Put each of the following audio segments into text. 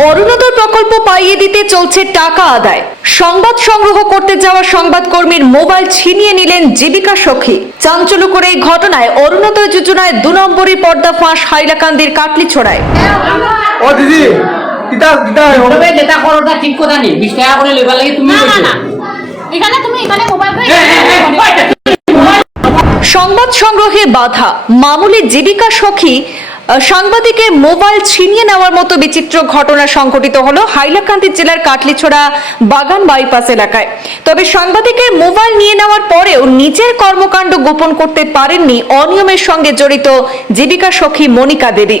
অরুণোদয় প্রকল্প পাইয়ে দিতে চলছে টাকা আদায়। সংবাদ সংগ্রহ করতে যাওয়া সংবাদকর্মীর মোবাইল ছিনিয়ে নিলেন জীবিকা সখী। চাঞ্চল্য করে এই ঘটনায় অরুণোদয় যোজনায় দু নম্বরী পর্দা ফাঁস হাইলাকান্দির কাটলি ছড়ায় ও। দিদি ঠিক কথা নেই বিশ টাকা করে লেবার লাগে তুমি না না কইছো। না। এখানে তুমি এখানে মোবাইল করে হ্যাঁ, হ্যাঁ, হ্যাঁ, কয়টা? সংবাদ সংগ্রহে বাধা মামুলি জীবিকা সখী সাংবাদিকের মোবাইল ছিনিয়ে নেওয়ার মতো বিচিত্র ঘটনা সংঘটিত হলো হাইলাকান্দি জেলার কাটলিছোড়া বাগান বাইপাস এলাকায়। তবে সাংবাদিকের মোবাইল নিয়ে নেওয়ার পরেও নিজের কর্মকাণ্ড গোপন করতে পারেননি অনিয়মের সঙ্গে জড়িত জীবিকা সখী মনিকা দেবী।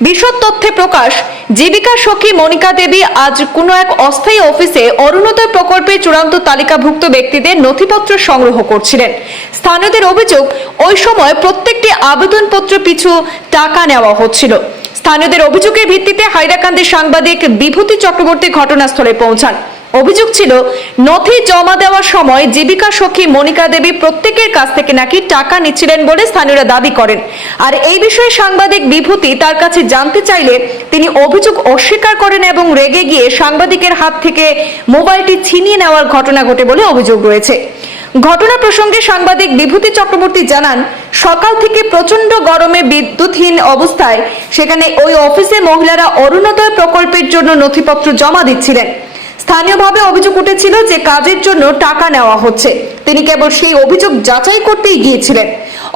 বিশদ তথ্যে প্রকাশ, জীবিকা সখী মনিকা দেবী আজ কোনো এক অস্থায়ী অফিসে অরুণোদয় প্রকল্পে চূড়ান্ত তালিকাভুক্ত ব্যক্তিদের নথিপত্র সংগ্রহ করছিলেন। স্থানীয়দের অভিযোগ, ওই সময় প্রত্যেকটি আবেদনপত্র পিছু টাকা নেওয়া হচ্ছিল। স্থানীয়দের অভিযোগের ভিত্তিতে হাইলাকান্দি সাংবাদিক বিভূতি চক্রবর্তী ঘটনাস্থলে পৌঁছান। অভিযোগ ছিল, নথি জমা দেওয়ার সময় জীবিকা সখী মনিকা দেবী প্রত্যেকের কাছ থেকে নাকি টাকা নিচ্ছিলেন বলে স্থানীয়রা দাবি করেন। আর এই বিষয়ে সাংবাদিক বিভূতি তার কাছে জানতে চাইলে তিনি অভিযোগ অস্বীকার করেন এবং রেগে গিয়ে সাংবাদিকের হাত থেকে মোবাইলটি ছিনিয়ে নেওয়ার ঘটনা ঘটে বলে অভিযোগ রয়েছে। ঘটনা প্রসঙ্গে সাংবাদিক বিভূতি চক্রবর্তী জানান, সকাল থেকে প্রচণ্ড গরমে বিদ্যুৎহীন অবস্থায় সেখানে ওই অফিসে মহিলারা অরুণোদয় প্রকল্পের জন্য নথিপত্র জমা দিচ্ছিলেন। স্থানীয়ভাবে অভিযোগ উঠেছিল যে কাজের জন্য টাকা নেওয়া হচ্ছে। তিনি কেবল সেই অভিযোগ যাচাই করতেই গিয়েছিলেন।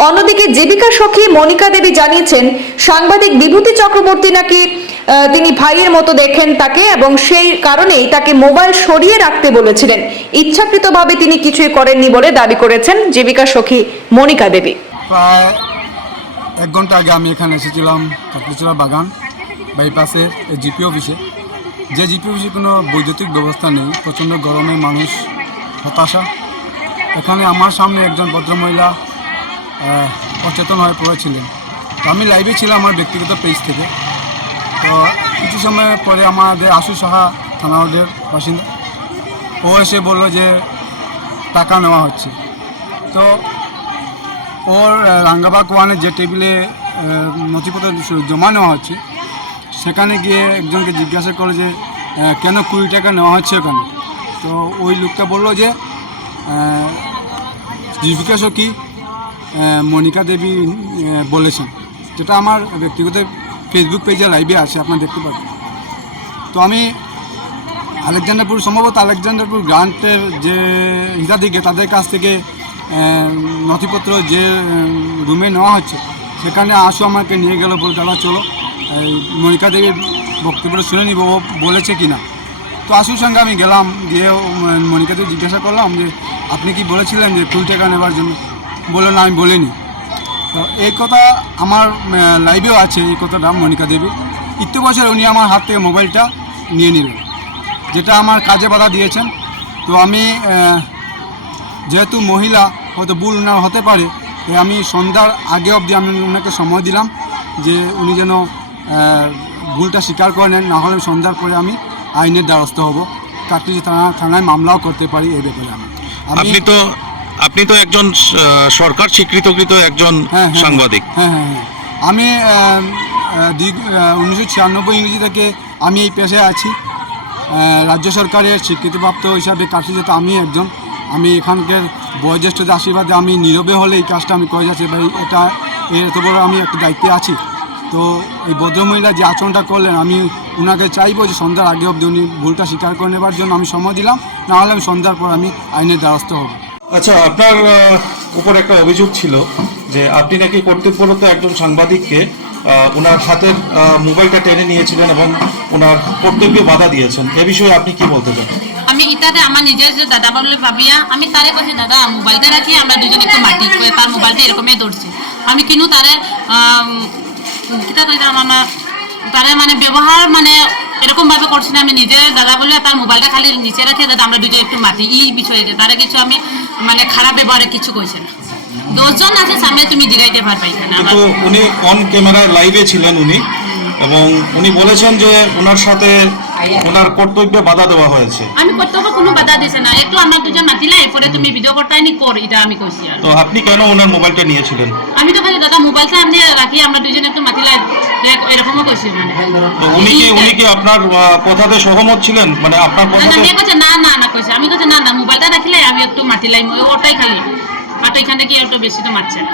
অন্যদিকে জীবিকা সখী মনিকা দেবী জানিয়েছেন, সাংবাদিক বিভূতি চক্রবর্তী নাকি তিনি ভাইয়ের মতো দেখেন তাকে এবং সেই কারণেই তাকে মোবাইল সরিয়ে রাখতে বলেছিলেন। ইচ্ছাকৃতভাবে তিনি কিছুই করেননি বলে দাবি করেছেন জীবিকা সখী মনিকা দেবী। প্রায় এক ঘণ্টা আগে আমি এখানে এসেছিলাম বাগান, বাইপাসের জিপি অফিসে। যে জিপি অফিসে কোনো বৈদ্যুতিক ব্যবস্থা নেই, প্রচণ্ড গরমে মানুষ হতাশা। এখানে আমার সামনে একজন ভদ্রমহিলা অচেতন হয়ে পড়েছিলেন। তো আমি লাইভে ছিলাম আমার ব্যক্তিগত পেজ থেকে। তো কিছু সময় পরে আমাদের আশু সাহা থানাওয়ার্ডের বাসিন্দা, ও এসে বলল যে টাকা নেওয়া হচ্ছে। তো ওর রাঙ্গাবাগ ওয়ানের যে টেবিলে নথিপত্র জমা নেওয়া হচ্ছে সেখানে গিয়ে একজনকে জিজ্ঞাসা করল যে কেন কুড়ি টাকা নেওয়া হচ্ছে ওখানে তো ওই লোকটা বলল যে আহ, জীবিকা সখী মনিকা দেবী বলেছেন। যেটা আমার ব্যক্তিগত ফেসবুক পেজে লাইভে আছে আপনারা দেখতে পাবেন। তো আমি আলেকজান্ডারপুর সম্ভবত আলেকজান্ডারপুর গ্রান্টের যে হিতাধিকে তাদের কাছ থেকে নথিপত্র যে রুমে নেওয়া হচ্ছে সেখানে আসো আমাকে নিয়ে গেল বলে দাদা চলো। মনিকা দেবীর বক্তব্যটা শুনে নিব বলেছে কি না তো আশুর সঙ্গে আমি গেলাম গিয়ে উম, মনিকা দেবী জিজ্ঞাসা করলাম যে আপনি কি বলেছিলেন যে কুড়ি টাকা নেবার জন্য? বলল না আমি বলিনি। তো এই কথা আমার লাইভেও আছে এই কথাটা মনিকা দেবী। ইত্যু বছর উনি আমার হাত থেকে মোবাইলটা নিয়ে নিলেন যেটা আমার কাজে বাধা দিয়েছেন। তো আমি যেহেতু মহিলা হয়তো ভুল ওনার হতে পারে আমি সন্ধ্যার আগে অবধি আমি ওনাকে সময় দিলাম যে উনি যেন ভুলটা স্বীকার করে নেন না হলে সন্ধ্যার পরে আমি আইনের দ্বারস্থ হব। কাটলি থানা থানায় মামলাও করতে পারি এ ব্যাপারে আমি। আপনি তো আপনি তো একজন সরকার স্বীকৃতকৃত একজন হ্যাঁ, হ্যাঁ, সাংবাদিক। হ্যাঁ হ্যাঁ হ্যাঁ। আমি উনিশশো ছিয়ানব্বই ইংরেজি থেকে আমি এই পেশায় আছি। রাজ্য সরকারের স্বীকৃতিপ্রাপ্ত হিসাবে যেতে আমি একজন। আমি এখানকার বয়োজ্যেষ্ঠদের আশীর্বাদে আমি নীরবে হলে এই কাজটা আমি করে যাচ্ছি। ভাই এটা এত বড় আমি একটা দায়িত্বে আছি। তো এই ভদ্রমহিলা যে আচরণটা করলেন আমি ওনাকে চাইব যে সন্ধ্যার আগে অবধি উনি ভুলটা স্বীকার করে নেবার জন্য আমি সময় দিলাম না হলে আমি সন্ধ্যার পর আমি আইনের দ্বারস্থ হব। আচ্ছা আপনার উপর একটা অভিযোগ ছিল যে আপনি নাকি কর্তব্যরত একজন সাংবাদিককে ওনার হাতের মোবাইলটা টেনে নিয়েছিলেন এবং ওনার কর্তব্যে বাধা দিয়েছেন। এ বিষয়ে আপনি কি বলতে চান? আমি ইটাতে আমার নিজের যে দাদা বলে ভাবিয়া আমি তারে কইছি দাদা মোবাইলটা রাখি আমরা দুজন একটু মাটি করে তার মোবাইলটা এরকমই ধরছি। আমি কিনু তারে কইতাম আমার তারে মানে ব্যবহার মানে এরকম ভাবে করছি না। আমি নিজে দাদা বলে তার মোবাইলটা খালি নিচে রাখে দাদা আমরা দুটো একটু মাতি ই বিষয়ে যে তারা কিছু আমি মানে খারাপ ব্যবহারে কিছু কইছে না। দশজন আছে সামনে তুমি জিগাইতে পাইছে না আমার কিন্তু উনি অন ক্যামেরায় লাইভে ছিলেন উনি। এবং উনি বলেছেন যে ওনার সাথে ওনার কর্তব্যে বাধা দেওয়া হয়েছে। আমি কর্তব্য কোনো বাধা দিছে না। একটু আমার দুজন মাতিলা এরপরে তুমি ভিডিও করতাই নি কর এটা আমি কইছি আর। তো আপনি কেন ওনার মোবাইলটা নিয়েছিলেন? আমি তো খালি দাদা মোবাইলটা আপনি রাখি আমরা দুজন একটু মাতিলা এরকমও কইছি মানে। তো উনি কি উনি কি আপনার কথাতে সহমত ছিলেন? মানে আপনার না না কথাতে মেয়ে কইছে না না না কইছে। আমি কইছে না না মোবাইলটা রাখিলে আমি একটু মাতিলাই ওটাই খালি। আর তো এখানে কি একটু বেশি তো মারছে না।